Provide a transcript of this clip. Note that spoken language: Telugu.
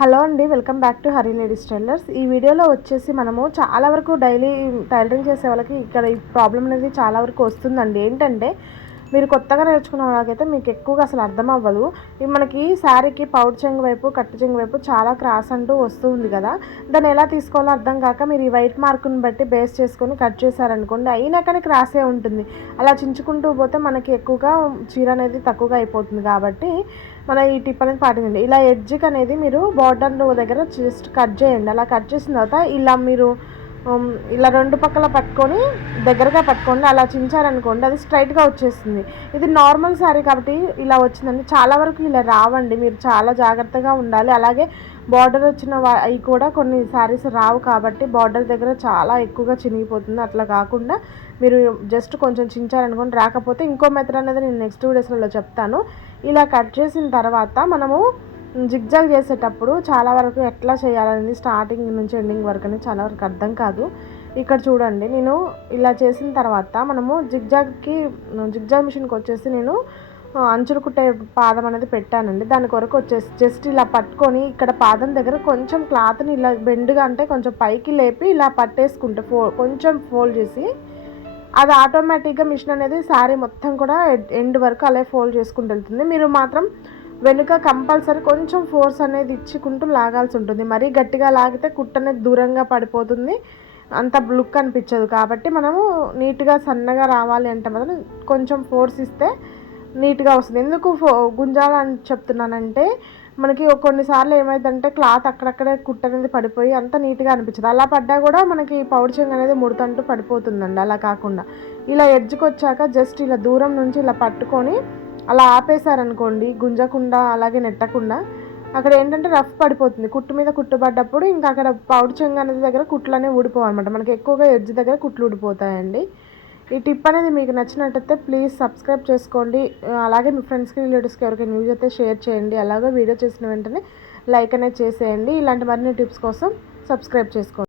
హలో అండి, welcome back to Hari ladies tailors. ఈ వీడియోలో వచ్చేసి మనము చాలా వరకు డైలీ టైలరింగ్ చేసే వాళ్ళకి ఇక్కడ ఈ ప్రాబ్లం అనేది చాలా వరకు వస్తుందండి. ఏంటంటే మీరు కొత్తగా నేర్చుకున్న వాళ్ళకైతే మీకు ఎక్కువగా అసలు అర్థం అవ్వదు. ఇవి మనకి శారీకి పౌడ్ చెంగు వైపు కట్టు చెంగు వైపు చాలా క్రాస్ అంటూ వస్తూ ఉంది కదా, దాన్ని ఎలా తీసుకోవాలో అర్థం కాక మీరు ఈ వైట్ మార్కుని బట్టి బేస్ చేసుకొని కట్ చేశారనుకోండి, అయినా కానీ క్రాసే ఉంటుంది. అలా చించుకుంటూ పోతే మనకి ఎక్కువగా చీర అనేది తక్కువగా అయిపోతుంది. కాబట్టి మన ఈ టిప్ అనేది పాటించండి. ఇలా ఎడ్జ్కి అనేది మీరు బార్డర్ దగ్గర జస్ట్ కట్ చేయండి. అలా కట్ చేసిన తర్వాత ఇలా మీరు ఇలా రెండు పక్కల పట్టుకొని దగ్గరగా పట్టుకోండి. అలా చించారనుకోండి, అది స్ట్రైట్గా వచ్చేస్తుంది. ఇది నార్మల్ శారీ కాబట్టి ఇలా వచ్చిందండి. చాలా వరకు ఇలా రావండి, మీరు చాలా జాగ్రత్తగా ఉండాలి. అలాగే బార్డర్ వచ్చిన అవి కూడా కొన్ని శారీస్ రావు కాబట్టి బార్డర్ దగ్గర చాలా ఎక్కువగా చినిగిపోతుంది. అట్లా కాకుండా మీరు జస్ట్ కొంచెం చించారనుకోండి, రాకపోతే ఇంకో మెథడ్ అనేది నేను నెక్స్ట్ వీడియోస్లో చెప్తాను. ఇలా కట్ చేసిన తర్వాత మనము జిగ్జాగ్ చేసేటప్పుడు చాలా వరకు ఎట్లా చేయాలనేది స్టార్టింగ్ నుంచి ఎండింగ్ వరకు అనేది చాలా వరకు అర్థం కాదు. ఇక్కడ చూడండి, నేను ఇలా చేసిన తర్వాత మనము జిగ్జాగ్ మిషన్కి వచ్చేసి నేను అంచులు కుట్టే పాదం అనేది పెట్టానండి. దాని కొరకు వచ్చేసి జస్ట్ ఇలా పట్టుకొని ఇక్కడ పాదం దగ్గర కొంచెం క్లాత్ని ఇలా బెండ్గా అంటే కొంచెం పైకి లేపి ఇలా పట్టేసుకుంటే కొంచెం ఫోల్డ్ చేసి అది ఆటోమేటిక్గా మిషన్ అనేది శారీ మొత్తం కూడా ఎండ్ వరకు అలా ఫోల్డ్ చేసుకుంటూ వెళ్తుంది. మీరు మాత్రం వెనుక కంపల్సరీ కొంచెం ఫోర్స్ అనేది ఇచ్చుకుంటూ లాగాల్సి ఉంటుంది. మరీ గట్టిగా లాగితే కుట్ట అనేది దూరంగా పడిపోతుంది, అంత లుక్ అనిపించదు. కాబట్టి మనము నీట్గా సన్నగా రావాలి అంటే మాత్రం కొంచెం ఫోర్స్ ఇస్తే నీట్గా వస్తుంది. ఎందుకు గుంజాలని చెప్తున్నానంటే మనకి కొన్నిసార్లు ఏమైందంటే క్లాత్ అక్కడక్కడే కుట్ట అనేది పడిపోయి అంత నీట్గా అనిపించదు. అలా పడ్డా కూడా మనకి పౌడ్ చెంగు అనేది ముడతంటూ పడిపోతుందండి. అలా కాకుండా ఇలా ఎడ్జ్కి వచ్చాక జస్ట్ ఇలా దూరం నుంచి ఇలా పట్టుకొని అలా ఆపేశారనుకోండి, గుంజకుండా అలాగే నెట్టకుండా, అక్కడ ఏంటంటే రఫ్ పడిపోతుంది. కుట్టు మీద కుట్టుబడ్డప్పుడు ఇంకా అక్కడ పౌడ్ చెంగు అనేది దగ్గర కుట్లు అనేవి ఊడిపోవన్నమాట. మనకి ఎక్కువగా ఎడ్జ్ దగ్గర కుట్లు ఊడిపోతాయండి. ఈ టిప్ అనేది మీకు నచ్చినట్టయితే ప్లీజ్ సబ్స్క్రైబ్ చేసుకోండి. అలాగే మీ ఫ్రెండ్స్కి రిలేటివ్స్కి ఎవరికైనా యూజ్ అయితే షేర్ చేయండి. అలాగే వీడియో చేసిన వెంటనే లైక్ అనేది చేసేయండి. ఇలాంటి మరిన్ని టిప్స్ కోసం సబ్స్క్రైబ్ చేసుకోండి.